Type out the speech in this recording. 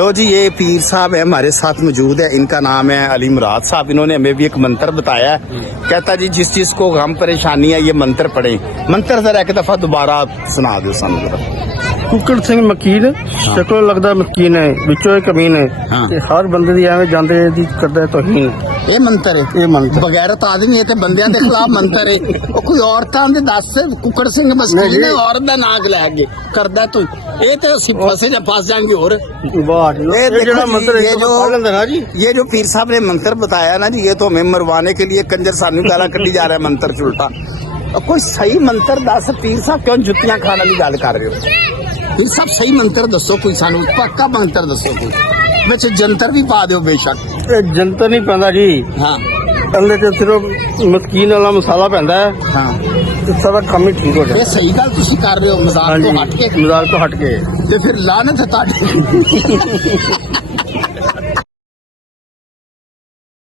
लो जी, ये पीर साहब है हमारे साथ मौजूद है। इनका नाम है अली मुराद साहब। इन्होंने हमें भी एक मंत्र बताया है। कहता जी जिस चीज को गम परेशानी है ये मंत्र पढ़े। मंत्र जरा एक दफा दोबारा सुना दो सानू जरा। ਕੁੱਕੜ ਸਿੰਘ ਮਕੀਨ ਸ਼ਕਲੋਂ ਲੱਗਦਾ ਮਸਕੀਨ ਹੈ ਵਿੱਚੋਂ ਇਹ ਕਮੀਨ ਹੈ ਹਾਂ। ਤੇ ਹਰ ਬੰਦੇ ਦੀ ਐਵੇਂ ਜਾਂਦੇ ਦੀ ਕਰਦਾ ਤੋਹੀਨ ये मंत्र है, ਇਹ ਮੰਤਰ बगैरत आदमी है ते बंदियां दे खिलाफ मंत्र है। ਉਹ ਕੋਈ ਔਰਤਾਂ ਦੇ ਦੱਸ ਕੁੱਕੜ ਸਿੰਘ ਮਸਕੀਨ ਹੈ, ਔਰਤ ਦਾ ਨਾਂ ਲੈ ਕੇ ਕਰਦਾ ਤੂੰ। ਇਹ ਤੇ ਅਸੀਂ ਫਸੇ ਜਾਂ ਫਸ ਜਾएंगे ਹੋਰ। ਵਾਹ ये ਇਹ देखो ਜਿਹੜਾ जी, ਮੰਤਰ ये ਹੈ जो- ਪੜ੍ਹ ਲੈਂਦਾ ਨਾ ਜੀ ये जो पीर साहब ने मंत्र बताया ना जी, ये तो हमें मरवाने के लिए कंजर सानू गाला कड्डी जा रहा है मंत्र से उल्टा। और कोई सही मंत्र दस पीर साहब, क्यों जुत्तियां खाने की गल कर रहे हो? पीर साहब सही मंत्र दसो कोई, सानू पक्का मंत्र दसो कोई। ਵਿੱਚ ਜੰਤਰ ਵੀ ਪਾ ਦਿਓ ਬੇਸ਼ੱਕ। ਇਹ ਜੰਤਰ ਨਹੀਂ ਪੈਂਦਾ ਜੀ ਹਾਂ ਅੰਦਰ ਤੇ ਸਿਰਫ ਮਸਕੀਨ ਵਾਲਾ ਮਸਾਲਾ ਪੈਂਦਾ ਹੈ ਹਾਂ, ਤੇ ਸਾਰਾ ਕੰਮ ਹੀ ਠੀਕ ਹੋ ਇਹ ਜਾਂਦਾ ਸਹੀ ਗੱਲ ਤੁਸੀਂ ਕਰ ਰਹੇ ਹੋ, ਮਜ਼ਾਕ ਤੋਂ ਹਟ ਕੇ। ਮਜ਼ਾਕ ਤੋਂ ਹਟ ਕੇ ਤੇ ਫਿਰ ਲਾਨਤ ਹੈ ਤੁਹਾਡੀ।